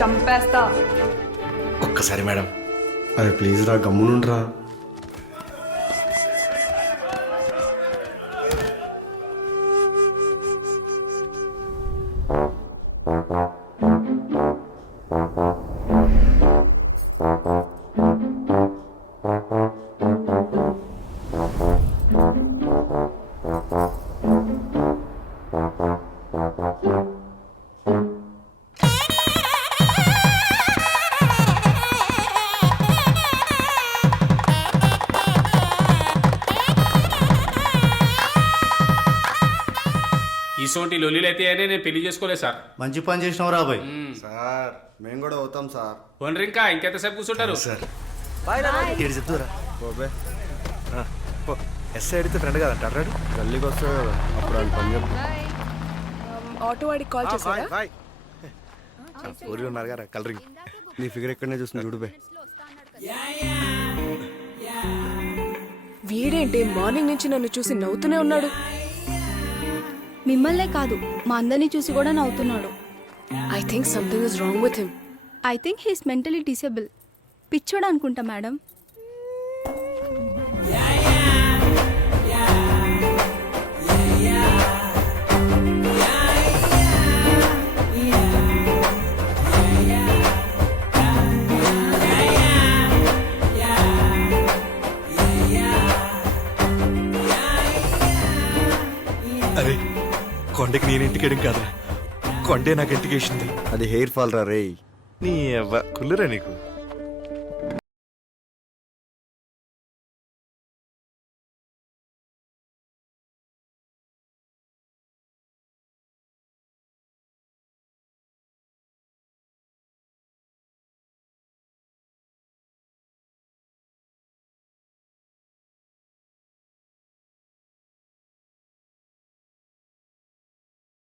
చంపేస్తా. ఒక్కసారి మేడం. అరే ప్లీజ్ రా, గమ్మునుండ్రా. ఇసోంటి లొల్లిలైతే నేను పెళ్లి చేసుకోలేదు సార్. మంచి పని చేసినావు రాబాయ్. సార్ మేము కూడా అవుతాం సార్. ఓనర్ ఇంకా ఇంకెంతసేపు కూర్చుంటారు సార్ చెప్తారా ఎస్ఐ అడిగితే ఫ్రెండ్ కదా అంటారు. గల్లీకి వస్తాడు కదా, అప్పుడు ఆయన పని చెప్తాం. ఆటో వాడికి కాల్ చేశారా? ఊరిలో ఉన్నారు కదా కలరింగ్. నీ ఫిగర్ ఎక్కడనే చూస్తుంది చూడుబే. వీడేంటి మార్నింగ్ నుంచి నన్ను చూసి నవ్వుతూనే ఉన్నాడు. మిమ్మల్నే కాదు మా అందరినీ చూసి కూడా నవ్వుతున్నాడు. I think something is wrong with him. I think he's mentally disable. పిచ్చోడు అనుకుంటా మేడం. అరే కొండకి నేను ఇంటికి వెళ్ళం కాదురా, కొండే నాకు ఇంటికి వేసింది. అది హెయిర్ ఫాల్ రా రే. నీ కుళ్ళురా నీకు.